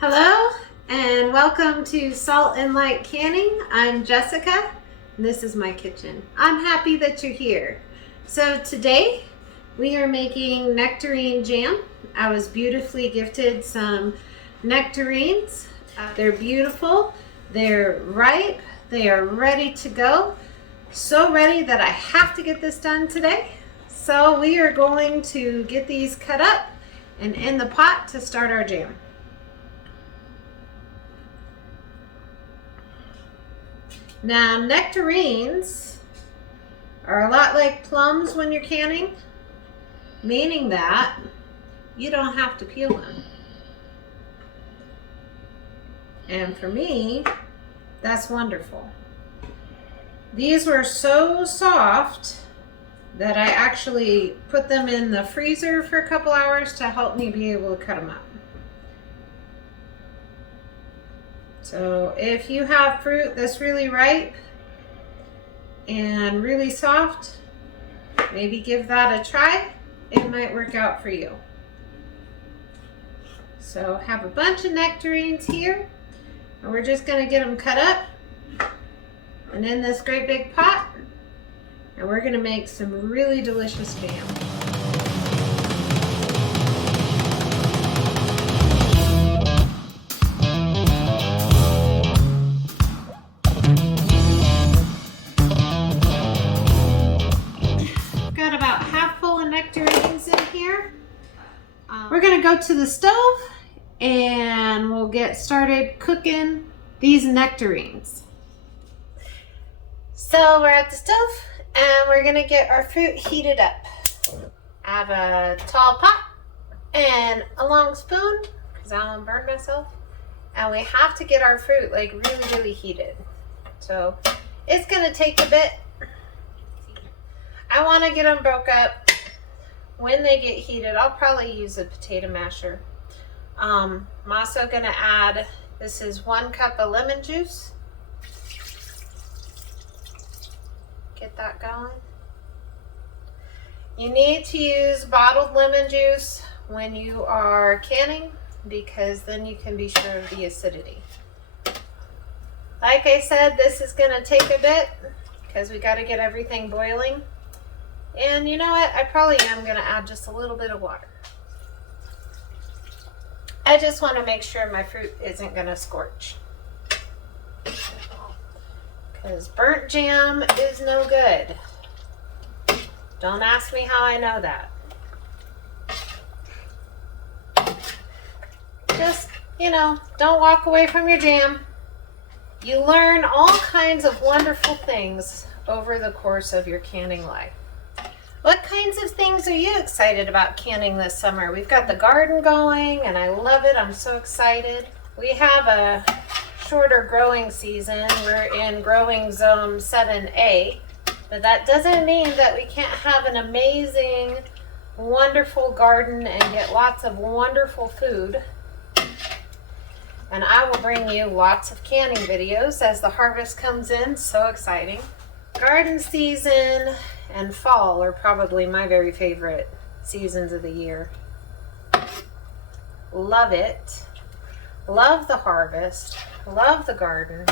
Hello and welcome to Salt and Light Canning. I'm Jessica and this is my kitchen. I'm happy that you're here. So today we are making nectarine jam. I was beautifully gifted some nectarines. They're beautiful, they're ripe, they are ready to go. So ready that I have to get this done today. So we are going to get these cut up and in the pot to start our jam. Now, nectarines are a lot like plums when you're canning, meaning that you don't have to peel them. And for me, that's wonderful. These were so soft that I actually put them in the freezer for a couple hours to help me be able to cut them up. So if you have fruit that's really ripe and really soft, maybe give that a try. It might work out for you. So have a bunch of nectarines here, and we're just going to get them cut up and in this great big pot, and we're going to make some really delicious jam. Nectarines in here. We're gonna go to the stove and we'll get started cooking these nectarines. So we're at the stove and we're gonna get our fruit heated up. I have a tall pot and a long spoon because I don't want to burn myself, and we have to get our fruit like really heated. So it's gonna take a bit. I want to get them broke up. When they get heated, I'll probably use a potato masher. I'm also going to add, this is 1 cup of lemon juice. Get that going. You need to use bottled lemon juice when you are canning because then you can be sure of the acidity. Like I said, this is going to take a bit because we got to get everything boiling. And you know what? I probably am going to add just a little bit of water. I just want to make sure my fruit isn't going to scorch. Because burnt jam is no good. Don't ask me how I know that. Just, don't walk away from your jam. You learn all kinds of wonderful things over the course of your canning life. What kinds of things are you excited about canning this summer? We've got the garden going and I love it. I'm so excited. We have a shorter growing season. We're in growing zone 7A, but that doesn't mean that we can't have an amazing, wonderful garden and get lots of wonderful food. And I will bring you lots of canning videos as the harvest comes in. So exciting. Garden season and fall are probably my very favorite seasons of the year. Love it. Love the harvest. Love the garden.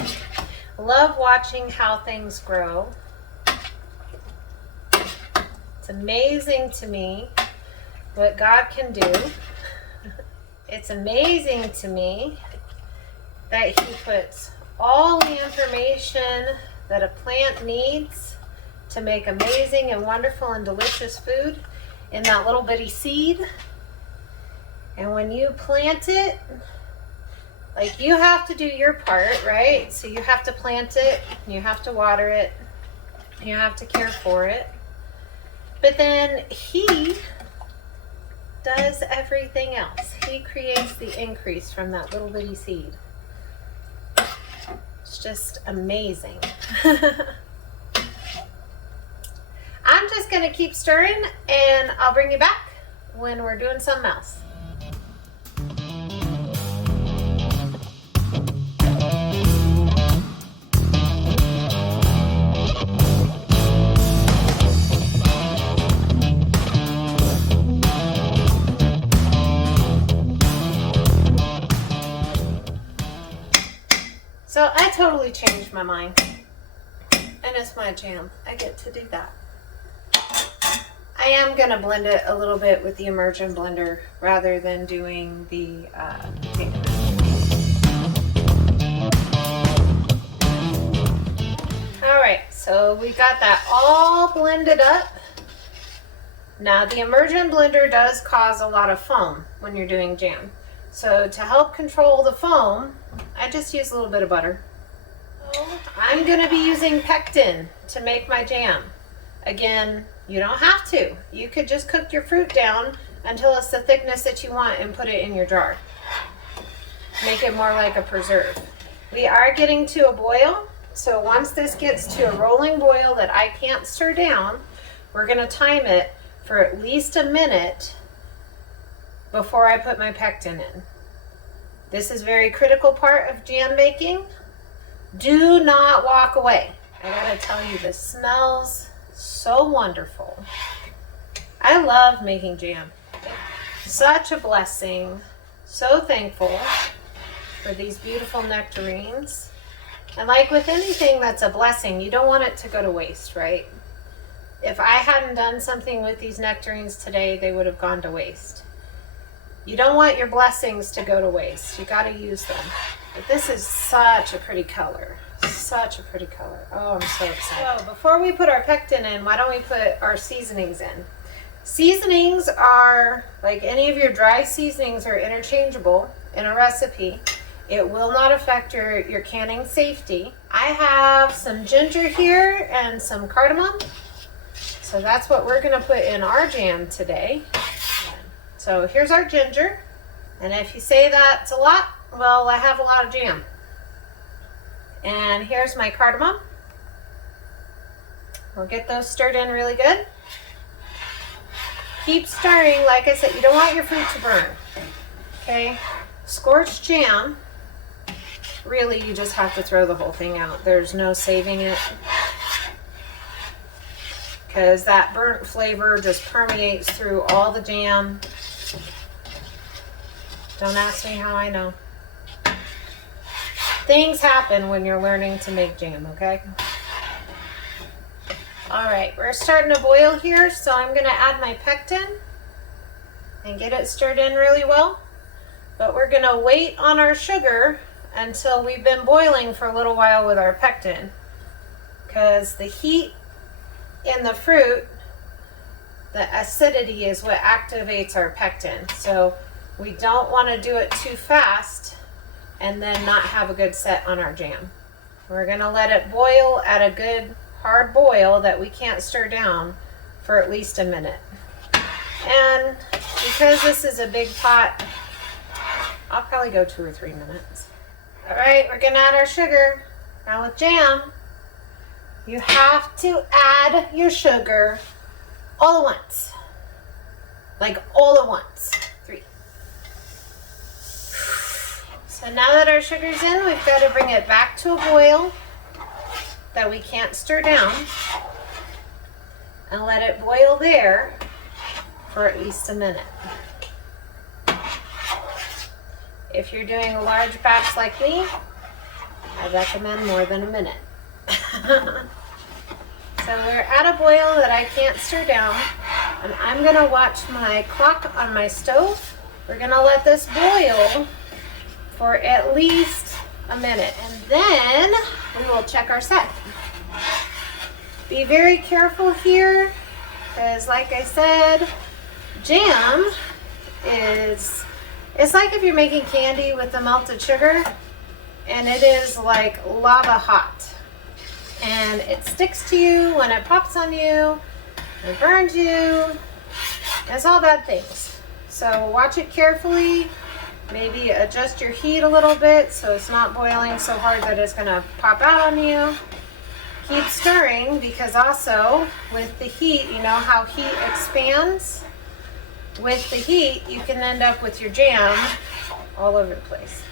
Love watching how things grow. It's amazing to me what God can do. It's amazing to me that He puts all the information that a plant needs to make amazing and wonderful and delicious food in that little bitty seed. And when you plant it, like, you have to do your part, right? So you have to plant it, you have to water it, you have to care for it. But then He does everything else. He creates the increase from that little bitty seed. It's just amazing. I'm just going to keep stirring and I'll bring you back when we're doing something else. So I totally changed my mind. And it's my jam. I get to do that. I am going to blend it a little bit with the immersion blender rather than doing the Alright, so we got that all blended up. Now the immersion blender does cause a lot of foam when you're doing jam. So to help control the foam, I just use a little bit of butter. I'm going to be using pectin to make my jam. Again, you don't have to. You could just cook your fruit down until it's the thickness that you want and put it in your jar. Make it more like a preserve. We are getting to a boil, so once this gets to a rolling boil that I can't stir down, we're going to time it for at least a minute before I put my pectin in. This is a very critical part of jam making. Do not walk away. I gotta tell you, this smells so wonderful. I love making jam. Such a blessing. So thankful for these beautiful nectarines. And like with anything that's a blessing, you don't want it to go to waste, right? If I hadn't done something with these nectarines today, they would have gone to waste. You don't want your blessings to go to waste. You gotta use them. But this is such a pretty color. Such a pretty color. Oh, I'm so excited. So before we put our pectin in, why don't we put our seasonings in? Seasonings are, like any of your dry seasonings, are interchangeable in a recipe. It will not affect your canning safety. I have some ginger here and some cardamom. So that's what we're gonna put in our jam today. So here's our ginger. And if you say that's a lot, well, I have a lot of jam. And here's my cardamom. We'll get those stirred in really good. Keep stirring. Like I said, you don't want your fruit to burn. Okay? Scorched jam, really you just have to throw the whole thing out. There's no saving it, because that burnt flavor just permeates through all the jam. Don't ask me how I know. Things happen when you're learning to make jam, okay? Alright, we're starting to boil here, so I'm going to add my pectin and get it stirred in really well. But we're going to wait on our sugar until we've been boiling for a little while with our pectin, because the heat in the fruit, the acidity, is what activates our pectin. So we don't want to do it too fast and then not have a good set on our jam. We're going to let it boil at a good hard boil that we can't stir down for at least a minute. And because this is a big pot, I'll probably go 2 or 3 minutes. Alright, we're going to add our sugar. Now with jam, you have to add your sugar all at once. Like all at once. 3. So now that our sugar's in, we've got to bring it back to a boil that we can't stir down, and let it boil there for at least a minute. If you're doing a large batch like me, I recommend more than a minute. So we're at a boil that I can't stir down, and I'm going to watch my clock on my stove. We're going to let this boil for at least a minute, and then we will check our set. Be very careful here, because like I said, jam is, it's like if you're making candy with the melted sugar, and it is like lava hot, and it sticks to you when it pops on you, it burns you. It's all bad things. So watch it carefully. Maybe adjust your heat a little bit so it's not boiling so hard that it's going to pop out on you. Keep stirring, because also with the heat, you know how heat expands? With the heat, you can end up with your jam all over the place.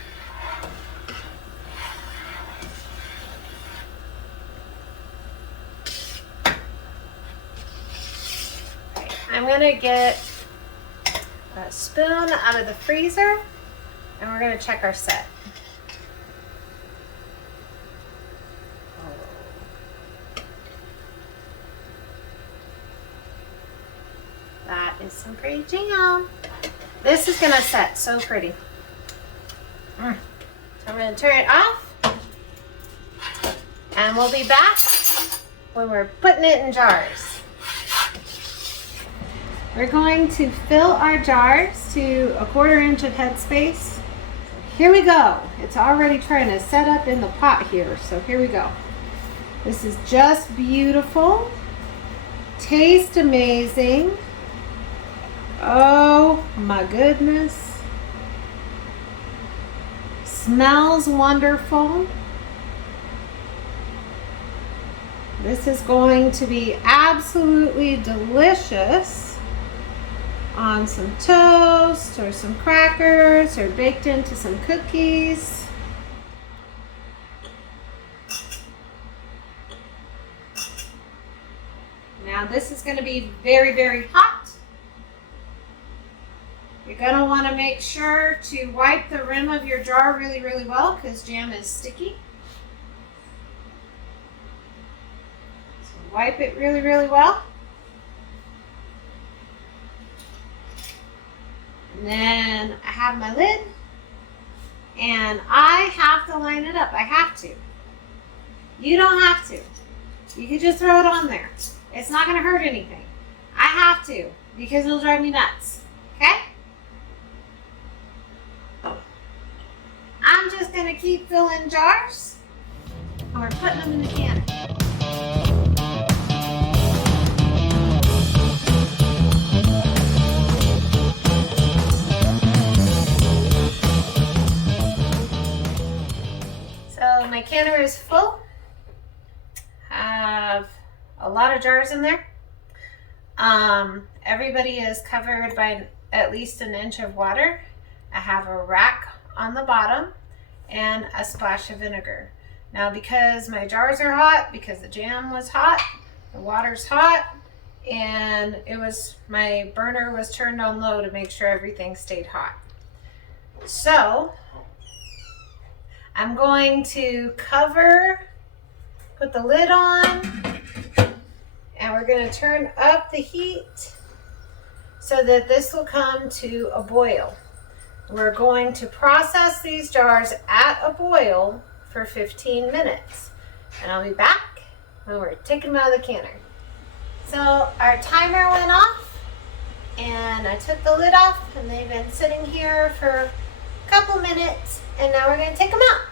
I'm going to get a spoon out of the freezer, and we're going to check our set. is some pretty jam. This is gonna set so pretty. So I'm gonna turn it off, and we'll be back when we're putting it in jars. We're going to fill our jars to 1/4 inch of headspace. Here we go. It's already trying to set up in the pot here, so here we go. This is just beautiful. Tastes amazing. Oh my goodness. Smells wonderful. This is going to be absolutely delicious on some toast or some crackers or baked into some cookies. Now this is going to be very, very hot. You're going to want to make sure to wipe the rim of your jar really, really well because jam is sticky. So wipe it really, really well. And then I have my lid, and I have to line it up. I have to. You don't have to. You can just throw it on there. It's not going to hurt anything. I have to because it'll drive me nuts. Okay? I'm just going to keep filling jars, and we're putting them in the canner. So my canner is full. I have a lot of jars in there. Everybody is covered by at least 1 inch of water. I have a rack on the bottom and a splash of vinegar. Now because my jars are hot, because the jam was hot, the water's hot, and my burner was turned on low to make sure everything stayed hot. So I'm going to put the lid on, and we're going to turn up the heat so that this will come to a boil. We're going to process these jars at a boil for 15 minutes. And I'll be back when we're taking them out of the canner. So our timer went off, and I took the lid off, and they've been sitting here for a couple minutes, and now we're going to take them out.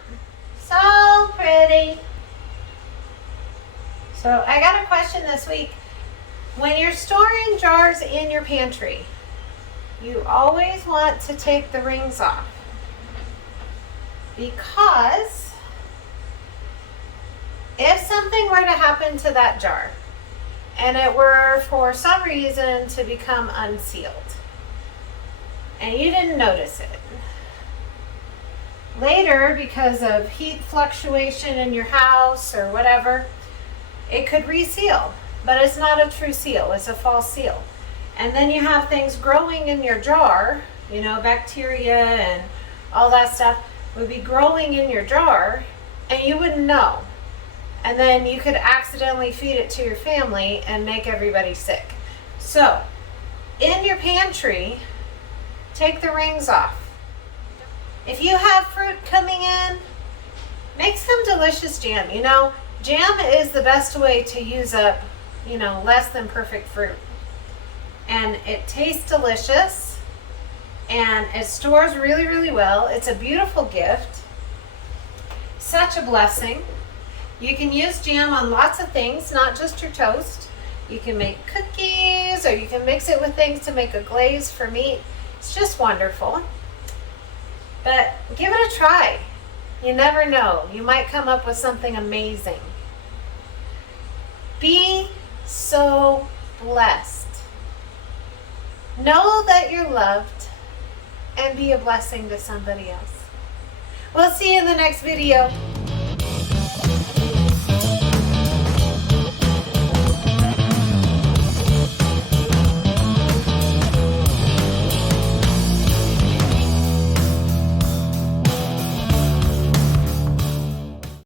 So pretty. So I got a question this week. When you're storing jars in your pantry, you always want to take the rings off, because if something were to happen to that jar and it were for some reason to become unsealed and you didn't notice it, later, because of heat fluctuation in your house or whatever, it could reseal, but it's not a true seal, it's a false seal. And then you have things growing in your jar, bacteria and all that stuff would be growing in your jar, and you wouldn't know. And then you could accidentally feed it to your family and make everybody sick. So, in your pantry, take the rings off. If you have fruit coming in, make some delicious jam. Jam is the best way to use up, less than perfect fruit. And it tastes delicious, and it stores really, really well. It's a beautiful gift. Such a blessing. You can use jam on lots of things, not just your toast. You can make cookies, or you can mix it with things to make a glaze for meat. It's just wonderful. But give it a try. You never know. You might come up with something amazing. Be so blessed. Know that you're loved, and be a blessing to somebody else. We'll see you in the next video.